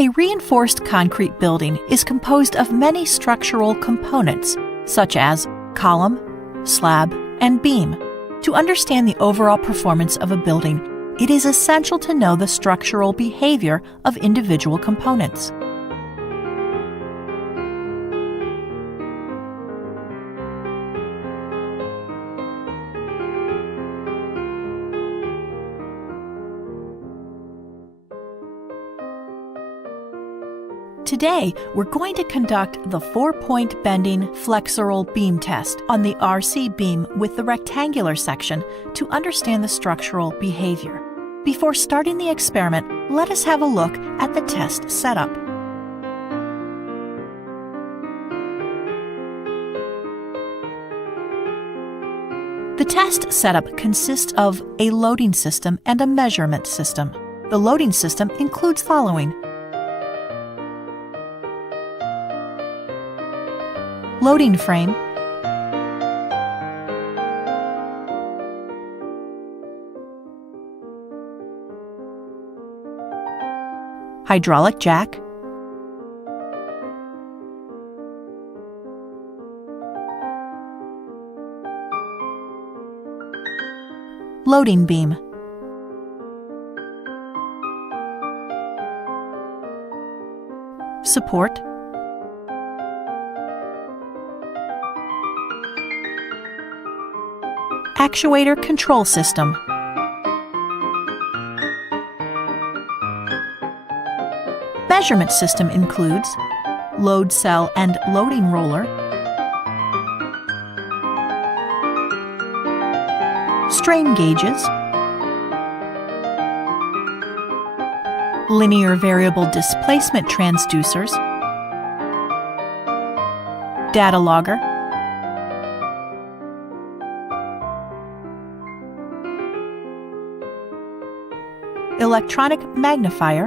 A reinforced concrete building is composed of many structural components, such as column, slab, and beam. To understand the overall performance of a building, it is essential to know the structural behavior of individual components. Today, we're going to conduct the 4-point bending flexural beam test on the RC beam with the rectangular section to understand the structural behavior. Before starting the experiment, let us have a look at the test setup. The test setup consists of a loading system and a measurement system. The loading system includes following: loading frame, hydraulic jack, loading beam, support, actuator control system, measurement system includes load cell and loading roller, strain gauges, linear variable displacement transducers, data logger, electronic magnifier,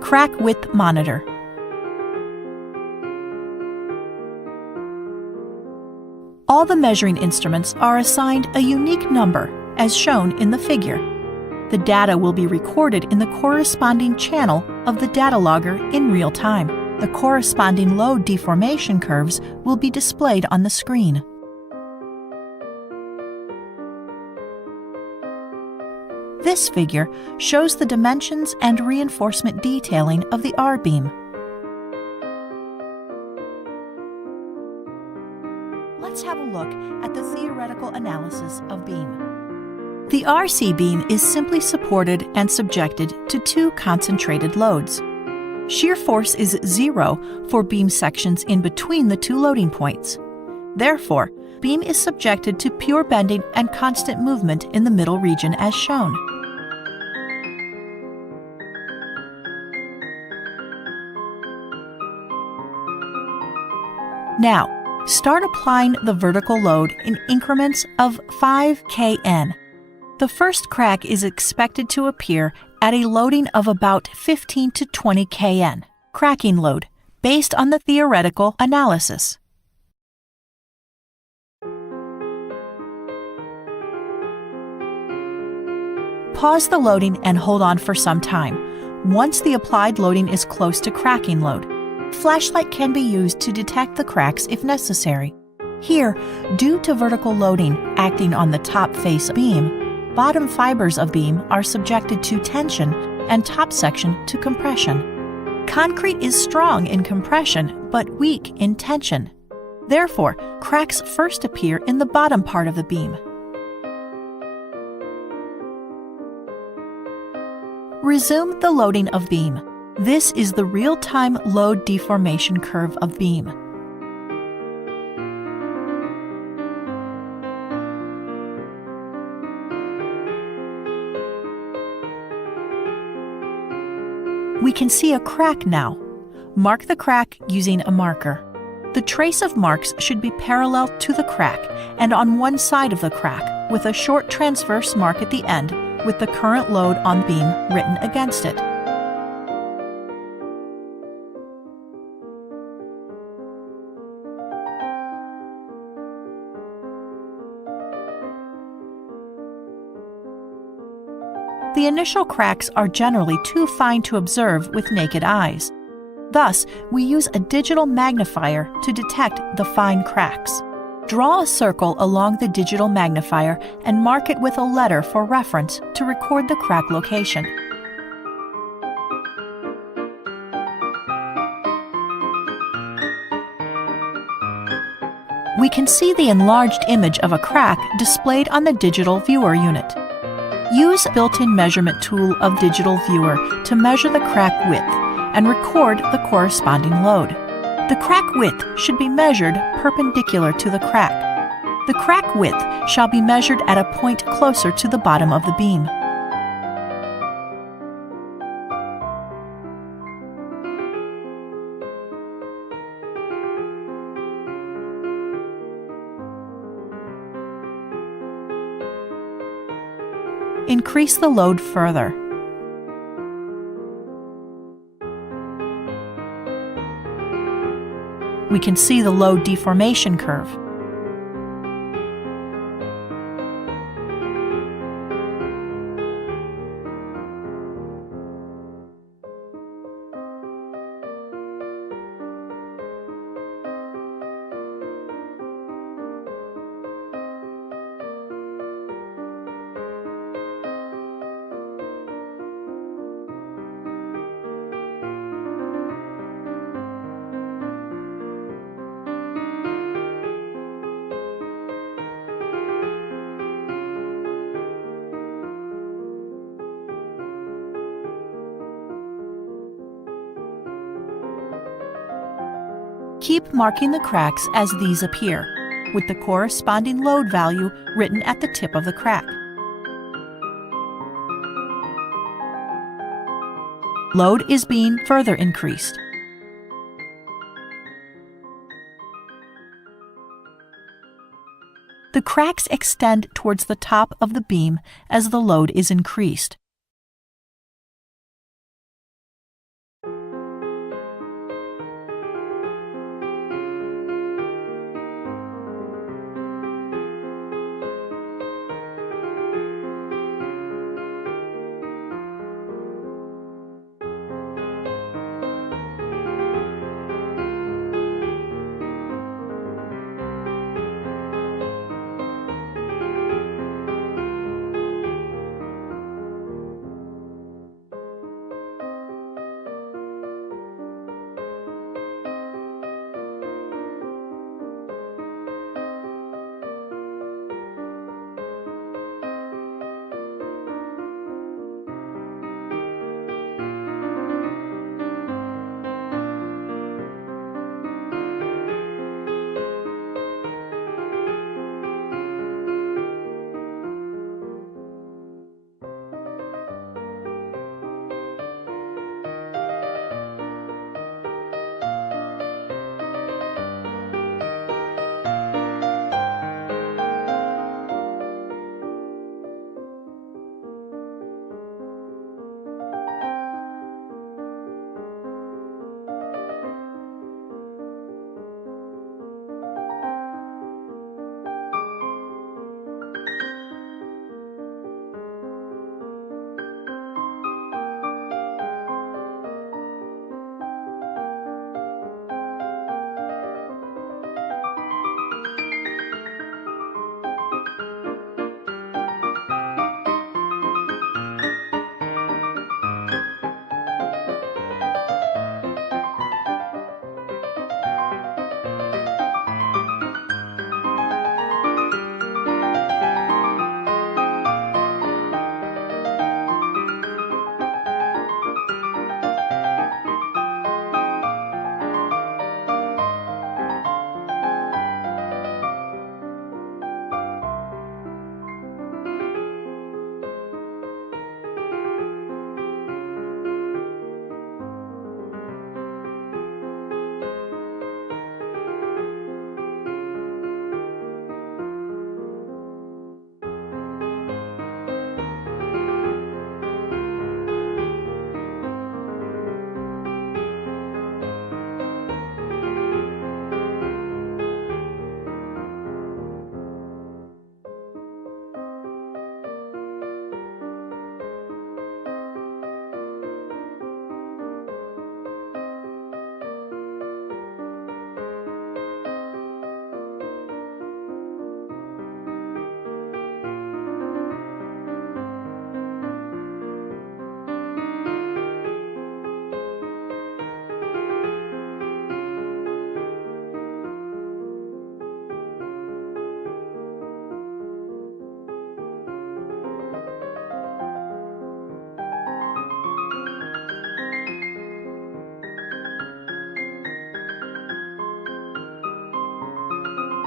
crack width monitor. All the measuring instruments are assigned a unique number, as shown in the figure. The data will be recorded in the corresponding channel of the data logger in real time. The corresponding load deformation curves will be displayed on the screen. This figure shows the dimensions and reinforcement detailing of the R-beam. Let's have a look at the theoretical analysis of beam. The RC beam is simply supported and subjected to two concentrated loads. Shear force is 0 for beam sections in between the two loading points. Therefore, beam is subjected to pure bending and constant movement in the middle region as shown. Now, start applying the vertical load in increments of 5 kN. The first crack is expected to appear at a loading of about 15 to 20 kN, cracking load, based on the theoretical analysis. Pause the loading and hold on for some time. Once the applied loading is close to cracking load, flashlight can be used to detect the cracks if necessary. Here, due to vertical loading acting on the top face beam, bottom fibers of beam are subjected to tension and top section to compression. Concrete is strong in compression but weak in tension. Therefore, cracks first appear in the bottom part of the beam. Resume the loading of beam. This is the real-time load deformation curve of beam. We can see a crack now. Mark the crack using a marker. The trace of marks should be parallel to the crack and on one side of the crack, with a short transverse mark at the end with the current load on beam written against it. The initial cracks are generally too fine to observe with naked eyes. Thus, we use a digital magnifier to detect the fine cracks. Draw a circle along the digital magnifier and mark it with a letter for reference to record the crack location. We can see the enlarged image of a crack displayed on the digital viewer unit. Use the built-in measurement tool of Digital Viewer to measure the crack width and record the corresponding load. The crack width should be measured perpendicular to the crack. The crack width shall be measured at a point closer to the bottom of the beam. Increase the load further. We can see the load deformation curve. Keep marking the cracks as these appear, with the corresponding load value written at the tip of the crack. Load is being further increased. The cracks extend towards the top of the beam as the load is increased.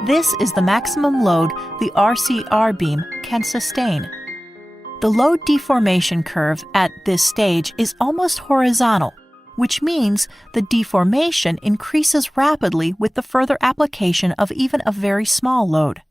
This is the maximum load the RCR beam can sustain. The load deformation curve at this stage is almost horizontal, which means the deformation increases rapidly with the further application of even a very small load.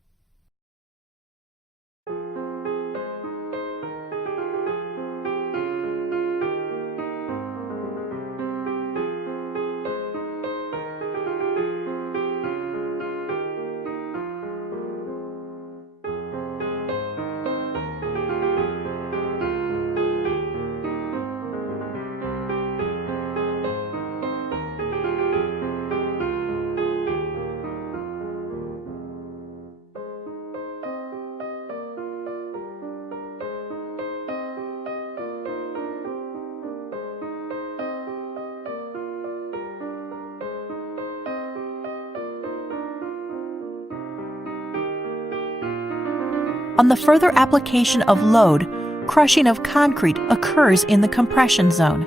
On the further application of load, crushing of concrete occurs in the compression zone.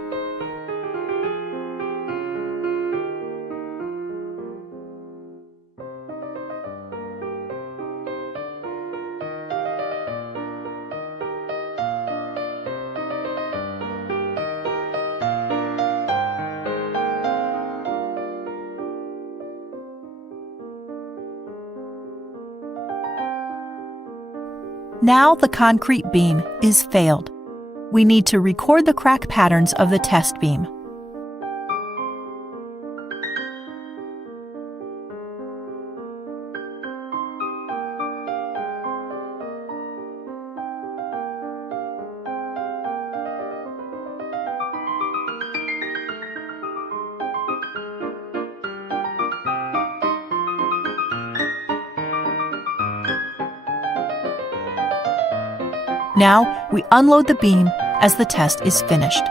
Now the concrete beam is failed. We need to record the crack patterns of the test beam. Now we unload the beam as the test is finished.